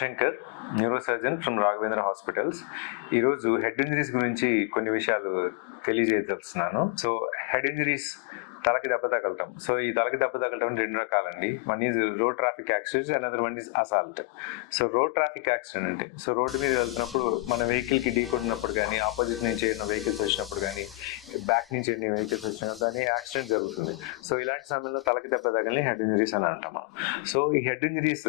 Rajashankar, neurosurgeon from Raghavendra hospitals. ఈరోజు head injuries గురించి కొన్ని విషయాలు తెలియజేయదలుచున్నాను. సో హెడ్ ఇంజరీస్ తలకి దెబ్బ తగలటం. సో ఈ తలకి దెబ్బ తగలటం రెండు రకాలండి. One is road traffic accident, another one is assault. So road traffic accident అంటే సో రోడ్డు మీద వెళ్తున్నప్పుడు మన వెహికల్కి ఢీకొట్టినప్పుడు కానీ, ఆపోజిట్ నుంచి ఎన్నో వెహికల్స్ వచ్చినప్పుడు కానీ, బ్యాక్ నుంచి ఎన్ని వెహికల్స్ వచ్చినా దాని యాక్సిడెంట్ జరుగుతుంది. సో ఇలాంటి సమయంలో తలకి దెబ్బ తగలని హెడ్ ఇంజరీస్ అని అంటాం మనం. సో ఈ హెడ్ ఇంజరీస్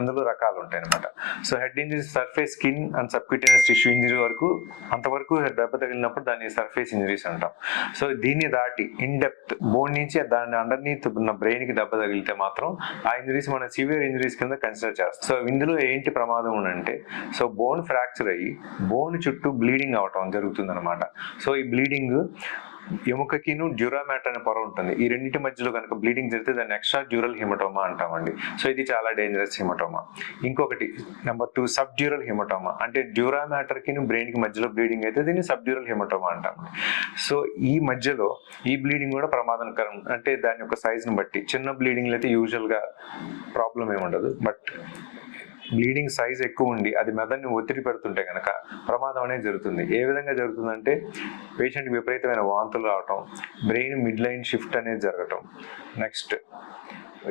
అందులో రకాలు ఉంటాయి అనమాట. So head injuries surface skin and subcutaneous tissue injury వరకు, అంతవరకు దెబ్బ తగిలినప్పుడు దాన్ని సర్ఫేస్ ఇంజరీస్ అంటాం. సో దీన్ని దాటి ఇన్ డెప్త్ బోన్ నుంచి దాని అండర్నీత్ ఉన్న బ్రెయిన్ కి దెబ్బ తగిలితే మాత్రం ఆ ఇంజరీస్ మన సివియర్ ఇంజరీస్ కింద కన్సిడర్ చేస్తాం. సో ఇందులో ఏంటి ప్రమాదం అంటే సో బోన్ ఫ్రాక్చర్ అయ్యి బోన్ చుట్టూ బ్లీడింగ్ అవటం జరుగుతుంది అనమాట. సో ఈ బ్లీడింగ్ ఎముకకిను డ్యూరామాట్ అనే పొర ఉంటుంది. ఈ రెండింటి మధ్యలో కనుక బ్లీడింగ్ జరిగితే దాన్ని ఎక్స్ట్రా డ్యూరల్ హిమటోమా అంటామండి. సో ఇది చాలా డేంజరస్ హిమటోమా. ఇంకొకటి నెంబర్ 2 సబ్ డ్యూరల్ హిమటోమా. అంటే డ్యూరామాటర్ కి బ్రెయిన్ కి మధ్యలో బ్లీడింగ్ అయితే దీన్ని సబ్ డ్యూరల్ హిమటోమా అంటామండి. సో ఈ మధ్యలో ఈ బ్లీడింగ్ కూడా ప్రమాదకరం. అంటే దాని యొక్క సైజుని బట్టి చిన్న బ్లీడింగ్లు అయితే యూజువల్ గా ప్రాబ్లం ఏమి ఉండదు. బట్ బ్లీడింగ్ సైజ్ ఎక్కువ ఉండి అది మెదడుని ఒత్తిడి పెడుతుంటే కనుక ప్రమాదం అనేది జరుగుతుంది. ఏ విధంగా జరుగుతుందంటే పేషెంట్కి విపరీతమైన వాంతులు రావటం, బ్రెయిన్ మిడ్ లైన్ షిఫ్ట్ అనేది జరగటం, నెక్స్ట్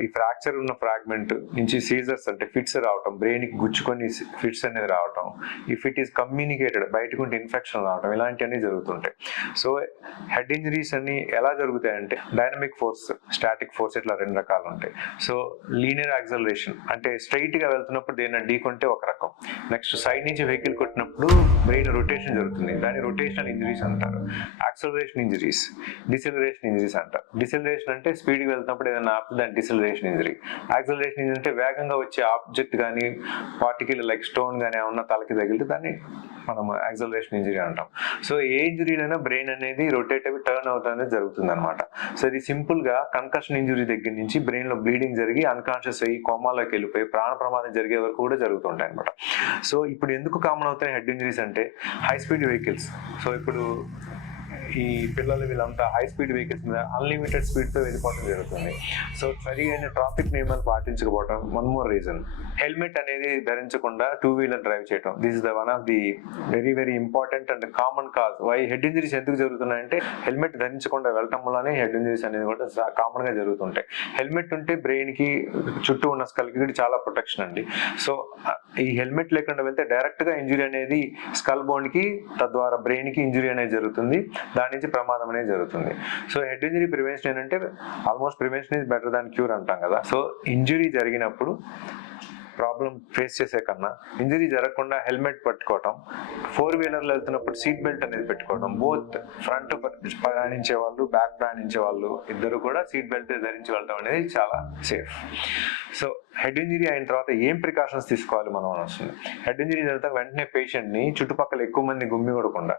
ఈ ఫ్రాక్చర్ ఉన్న ఫ్రాగ్మెంట్ నుంచి సీజర్స్ అంటే ఫిట్స్ రావటం, బ్రెయిన్కి గుచ్చుకొని ఫిట్స్ అనేది రావటం, ఈ ఫిట్ ఈస్ కమ్యూనికేటెడ్ బయటకు ఉంటే ఇన్ఫెక్షన్ రావటం, ఇలాంటివన్నీ జరుగుతుంటాయి. సో హెడ్ ఇంజరీస్ అన్ని ఎలా జరుగుతాయంటే డైనమిక్ ఫోర్స్, స్టాటిక్ ఫోర్స్, ఇట్లా రెండు రకాలు ఉంటాయి. సో లీనియర్ యాక్సలరేషన్ అంటే స్ట్రైట్ గా వెళ్తున్నప్పుడు దేని ఢీకొంటే ఒక రకం, నెక్స్ట్ సైడ్ నుంచి వెహికల్ కొట్టినప్పుడు బ్రెయిన్ రొటేషన్ జరుగుతుంది, దాన్ని రొటేషనల్ ఇంజరీస్ అంటారు. యాక్సలరేషన్ ఇంజరీస్, డిసెలరేషన్ ఇంజరీస్ అంటారు. డిసెలరేషన్ అంటే స్పీడ్ గా వెళ్తున్నప్పుడు ఏదైనా ఆపితే దాన్ని డిసెలరేషన్ ఇంజరీ. యాక్సలరేషన్ ఇంజరీ అంటే వేగంగా వచ్చే ఆబ్జెక్ట్ కానీ, పార్టికల్ లైక్ స్టోన్ కానీ ఏమన్నా తలకి తగిలితే దాన్ని మనం యాక్సలరేషన్ ఇంజరీ అంటాం. సో ఏ ఇంజరీలైనా బ్రెయిన్ అనేది రొటేట్ అవి టర్న్ అవుతుంది అనేది జరుగుతుంది అనమాట. సో ఇది సింపుల్ గా కన్కషన్ ఇంజరీ దగ్గర నుంచి బ్రెయిన్ లో బ్లీడింగ్ జరిగి అన్కాన్షియస్ అయ్యి కోమాలోకి వెళ్ళిపోయి ప్రాణ ప్రమాదం జరిగే వరకు కూడా జరుగుతుంటాయి అనమాట. సో ఇప్పుడు ఎందుకు కామన్ అవుతాయి హెడ్ ఇంజరీస్ అంటే హై స్పీడ్ వెహికల్స్. సో ఇప్పుడు ఈ పిల్లలు వీళ్ళంతా హై స్పీడ్ వెహికల్స్ మీద అన్లిమిటెడ్ స్పీడ్ తో వెళ్ళిపోవడం జరుగుతుంది. సో సరిగైన ట్రాఫిక్ నియమాలు పాటించకపోవడం వన్ మోర్ రీజన్. హెల్మెట్ అనేది ధరించకుండా 2-వీలర్ డ్రైవ్ చేయడం, this is the one of the very very important and common cause why head injuries ఎందుకు జరుగుతున్నాయంటే హెల్మెట్ ధరించకుండా వెళ్ళటం వల్లనే హెడ్ ఇంజరీస్ అనేది కూడా కామన్ గా జరుగుతుంటాయి. హెల్మెట్ ఉంటే బ్రెయిన్ కి చుట్టూ ఉన్న స్కల్ కి చాలా ప్రొటెక్షన్ అండి. సో ఈ హెల్మెట్ లేకుండా వెళ్తే డైరెక్ట్ గా ఇంజరీ అనేది స్కల్ బోన్ కి, తద్వారా బ్రెయిన్ కి ఇంజరీ అనేది జరుగుతుంది, దాని నుంచి ప్రమాదం అనేది జరుగుతుంది. సో హెడ్ ఇంజరీ ప్రివెన్షన్ ఏంటంటే almost prevention is better than cure అంటాం కదా. సో ఇంజరీ జరిగినప్పుడు ప్రాబ్లం ఫేస్ చేసే కన్నా ఇంజరీ జరగకుండా హెల్మెట్ పట్టుకోవటం, 4-వీలర్లో వెళ్తున్నప్పుడు సీట్ బెల్ట్ అనేది పెట్టుకోవడం, బోత్ ఫ్రంట్ ప్రయాణించే వాళ్ళు, బ్యాక్ ప్రయాణించే వాళ్ళు ఇద్దరు కూడా సీట్ బెల్ట్ ధరించి వెళ్ళడం అనేది చాలా సేఫ్. సో హెడ్ ఇంజరీ అయిన తర్వాత ఏం ప్రికాషన్స్ తీసుకోవాలి మనం అని వస్తుంది. హెడ్ ఇంజరీ జరిగితే వెంటనే పేషెంట్ని చుట్టుపక్కల ఎక్కువ మంది గుమ్మి కొడకుండా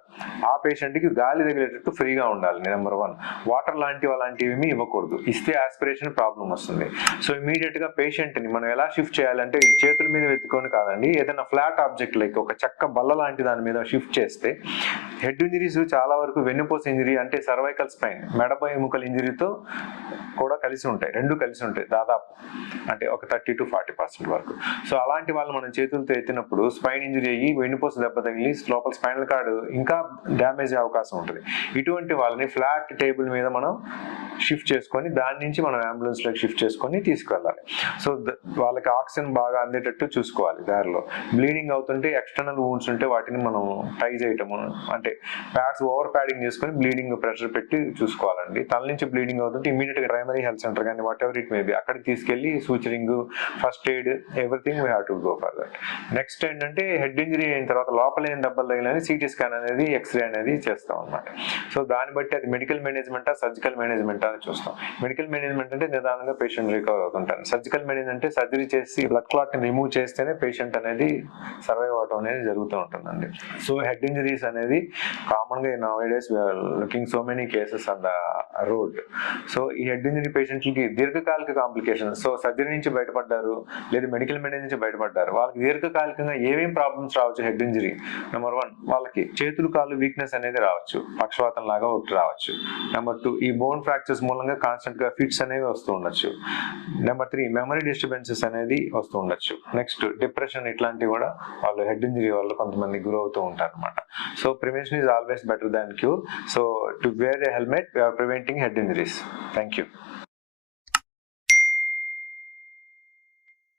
ఆ పేషెంట్కి గాలి తగిలేటట్టు ఫ్రీగా ఉండాలి. నెంబర్ 1, వాటర్ అలాంటివి ఇవ్వకూడదు. ఇస్తే ఆస్పిరేషన్ ప్రాబ్లం వస్తుంది. సో ఇమీడియట్ గా పేషెంట్ని మనం ఎలా షిఫ్ట్ చేయాలంటే చేతుల మీద వెతుకొని కాదండి, ఏదైనా ఫ్లాట్ ఆబ్జెక్ట్ లైక్ ఒక చెక్క బల్ల లాంటి దాని మీద షిఫ్ట్ చేస్తే హెడ్ ఇంజరీస్ చాలా వరకు వెన్నుపూస ఇంజరీ అంటే సర్వైకల్ స్పైన్, మెడపై ఎముకల ఇంజరీతో కూడా కలిసి ఉంటాయి, రెండు కలిసి ఉంటాయి దాదాపు, అంటే ఒక 30 to 40% వరకు. సో అలాంటి వాళ్ళు మనం చేతులతో ఎత్తినప్పుడు స్పైన్ ఇంజరీ అయ్యి వెన్నుపూస దెబ్బ తగిలి లోపల స్పైనల్ కార్డ్ ఇంకా డ్యామేజ్ అయ్యే అవకాశం ఉంటుంది. ఇటువంటి వాళ్ళని ఫ్లాట్ టేబుల్ మీద మనం షిఫ్ట్ చేసుకొని దాని నుంచి మనం అంబులెన్స్ లోకి షిఫ్ట్ చేసుకొని తీసుకెళ్ళాలి. సో వాళ్ళకి ఆక్సిజన్ బాగా అందేటట్టు చూసుకోవాలి. దారిలో బ్లీడింగ్ అవుతుంటే ఎక్స్టర్నల్ వూండ్స్ ఉంటే వాటిని మనం టై చేయటము, అంటే ప్యాడ్స్ ఓవర్ ప్యాడింగ్ చేసుకొని బ్లీడింగ్ ప్రెషర్ పెట్టి చూసుకోవాలండి. తల నుంచి బ్లీడింగ్ అవుతుంటే ఇమీడియట్ గా ప్రైమరీ హెల్త్ సెంటర్ కానీ what ever it may be అక్కడికి తీసుకెళ్లి suturing, first aid, everything we have to go for that. Next ఏంటంటే హెడ్ ఇంజరీ అయిన తర్వాత లోపల ఏం దెబ్బలు తగిలని సిటీ స్కాన్ అనేది, ఎక్స్రే అనేది చేస్తాం అనమాట. సో దాన్ని బట్టి అది మెడికల్ మేనేజ్మెంటా సర్జికల్ మేనేజ్మెంటా అని చూస్తాం. మెడికల్ మేనేజ్మెంట్ అంటే నిదానంగా పేషెంట్ రికవర్ అవుతుంటారు. సర్జికల్ మేనేజ్మెంట్ అంటే సర్జరీ చేసి బ్లడ్ క్లాట్ ని రిమూవ్ చేస్తేనే పేషెంట్ అనేది సర్వైవ్ అవడం అనేది జరుగుతూ ఉంటుందండి. సో హెడ్ ఇంజరీస్ అనేది కామన్ గా nowadays we are looking so many cases on the road. So ఈ హెడ్ ఇంజరీ పేషెంట్లకి దీర్ఘకాలిక కాంప్లికేషన్స్, సో సర్జరీ నుంచి బయటపడ బయటపడ్డారు, లేదా మెడికల్ మెయింటెనెన్స్ నుంచి బయటపడ్డారు, వాళ్ళకి దీర్ఘకాలికంగా ఏమేం ప్రాబ్లమ్స్ రావచ్చు హెడ్ ఇంజరీ? నెంబర్ 1, వాళ్ళకి చేతులు కాళ్ళు వీక్నెస్ అనేది రావచ్చు, పక్షవాతం లాగా ఒకటి రావచ్చు. నెంబర్ 2, ఈ బోన్ ఫ్రాక్చర్స్ మూలంగా కాన్స్టెంట్ గా ఫిట్స్ అనేవి వస్తూ ఉండొచ్చు. నెంబర్ 3, మెమరీ డిస్టర్బెన్సెస్ అనేది వస్తూ ఉండొచ్చు. నెక్స్ట్ డిప్రెషన్, ఇట్లాంటివి కూడా వాళ్ళు హెడ్ ఇంజరీ వల్ల కొంతమంది గురవుతూ ఉంటారు అనమాట. So prevention is always better than cure. So to wear a helmet, we are preventing head injuries. Thank you.